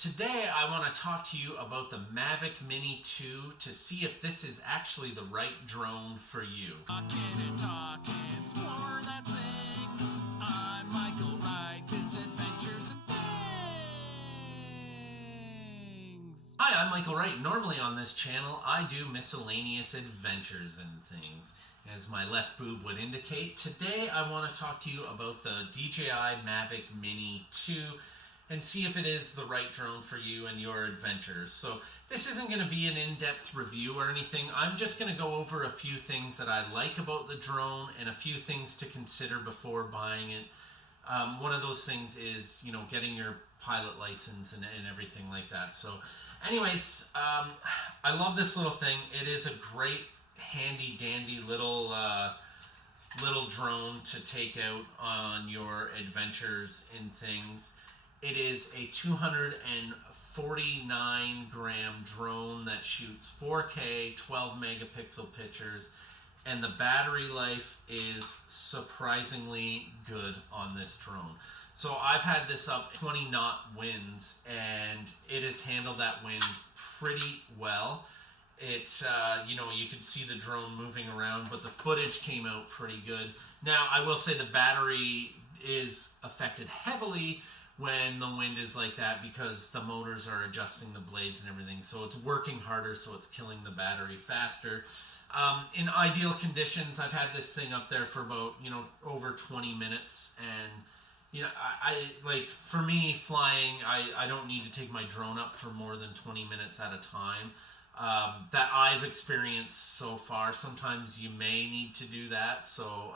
Today I want to talk to you about the Mavic Mini 2 to see if this is actually the right drone for you. Explore that sings. I'm Michael Wright, this adventures and things. Hi, I'm Michael Wright. Normally on this channel I do miscellaneous adventures and things. As my left boob would indicate, today I want to talk to you about the DJI Mavic Mini 2 and see if it is the right drone for you and your adventures. So this isn't going to be an in-depth review or anything. I'm just going to go over a few things that I like about the drone and a few things to consider before buying it. One of those things is, getting your pilot license and everything like that. So anyways, I love this little thing. It is a great handy dandy little drone to take out on your adventures and things. It is a 249 gram drone that shoots 4K 12 megapixel pictures, and the battery life is surprisingly good on this drone. So I've had this up 20 knot winds and it has handled that wind pretty well. It, you could see the drone moving around, but the footage came out pretty good. Now, I will say the battery is affected heavily when the wind is like that because the motors are adjusting the blades and everything. So it's working harder, so it's killing the battery faster. In ideal conditions, I've had this thing up there for about, over 20 minutes. And, I like, for me, flying, I don't need to take my drone up for more than 20 minutes at a time. That I've experienced so far. Sometimes you may need to do that, so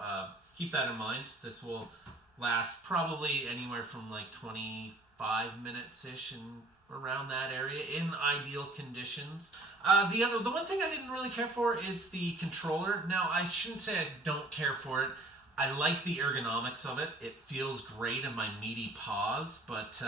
keep that in mind. This will last probably anywhere from like 25 minutes-ish and around that area in ideal conditions. The one thing I didn't really care for is the controller. Now, I shouldn't say I don't care for it. I like the ergonomics of it. It feels great in my meaty paws, but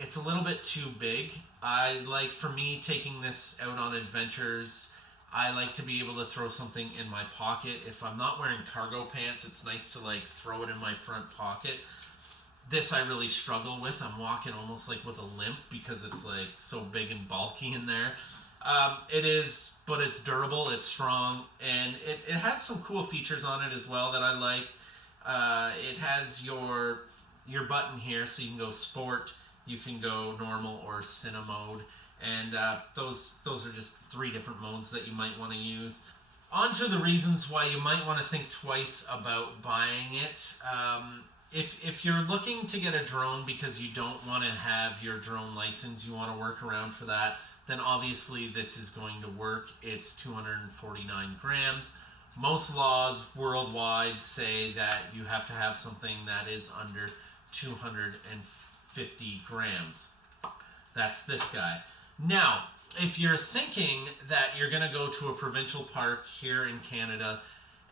it's a little bit too big. For me, taking this out on adventures, I like to be able to throw something in my pocket. If I'm not wearing cargo pants, it's nice to throw it in my front pocket. This I really struggle with. I'm walking almost with a limp because it's so big and bulky in there. It is, but it's durable, it's strong, and it has some cool features on it as well that I like. It has your button here, so you can go sport, you can go normal or cine mode, and those are just 3 different modes that you might want to use. On to the reasons why you might want to think twice about buying it. If you're looking to get a drone because you don't want to have your drone license, you want to work around for that, then obviously this is going to work. It's 249 grams. Most laws worldwide say that you have to have something that is under 250 grams. That's this guy. Now, if you're thinking that you're going to go to a provincial park here in Canada,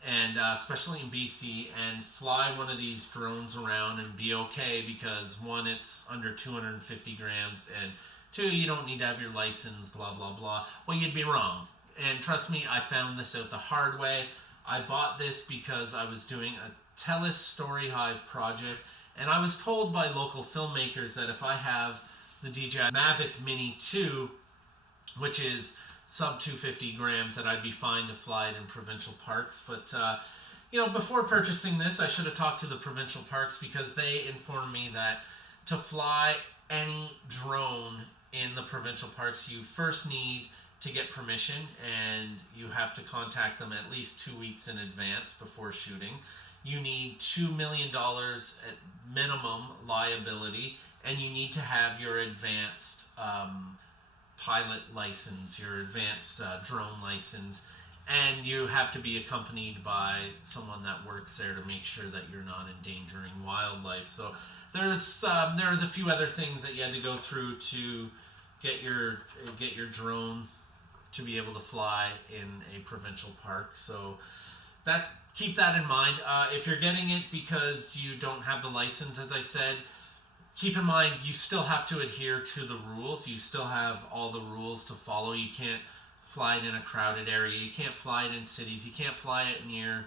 and especially in BC, and fly one of these drones around and be okay because 1, it's under 250 grams, and 2, you don't need to have your license, blah, blah, blah, well, you'd be wrong. And trust me, I found this out the hard way. I bought this because I was doing a TELUS Story Hive project, and I was told by local filmmakers that if I have the DJI Mavic Mini 2, which is sub 250 grams, that I'd be fine to fly it in provincial parks. But, before purchasing this, I should have talked to the provincial parks because they informed me that to fly any drone in the provincial parks, you first need to get permission, and you have to contact them at least 2 weeks in advance before shooting. You need $2 million at minimum liability, and you need to have your advanced pilot license, your advanced drone license, and you have to be accompanied by someone that works there to make sure that you're not endangering wildlife. So there's a few other things that you had to go through to get your drone to be able to fly in a provincial park. So keep that in mind. If you're getting it because you don't have the license, as I said, keep in mind you still have to adhere to the rules. You still have all the rules to follow. You can't fly it in a crowded area. You can't fly it in cities. You can't fly it near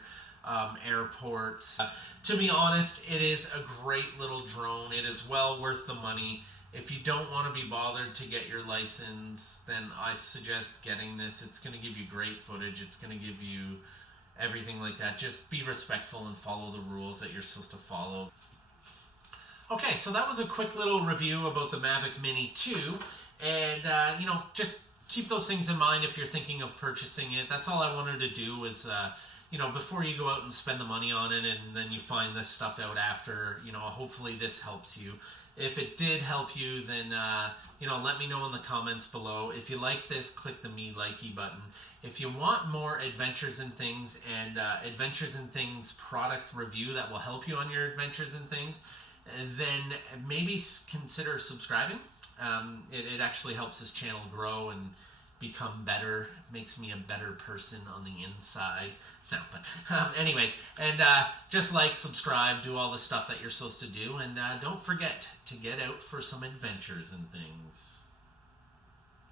airports. To be honest, it is a great little drone. It is well worth the money. If you don't want to be bothered to get your license, then I suggest getting this. It's going to give you great footage. It's going to give you everything like that. Just be respectful and follow the rules that you're supposed to follow. Okay, so that was a quick little review about the Mavic Mini 2. And, just keep those things in mind if you're thinking of purchasing it. That's all I wanted to do was, before you go out and spend the money on it and then you find this stuff out after, hopefully this helps you. If it did help you, then, let me know in the comments below. If you like this, click the me likey button. If you want more Adventures in Things and Adventures in Things product review that will help you on your Adventures in Things, then maybe consider subscribing. It actually helps this channel grow and become better, makes me a better person on the inside. No, but anyways, and just like, subscribe, do all the stuff that you're supposed to do, and don't forget to get out for some adventures and things.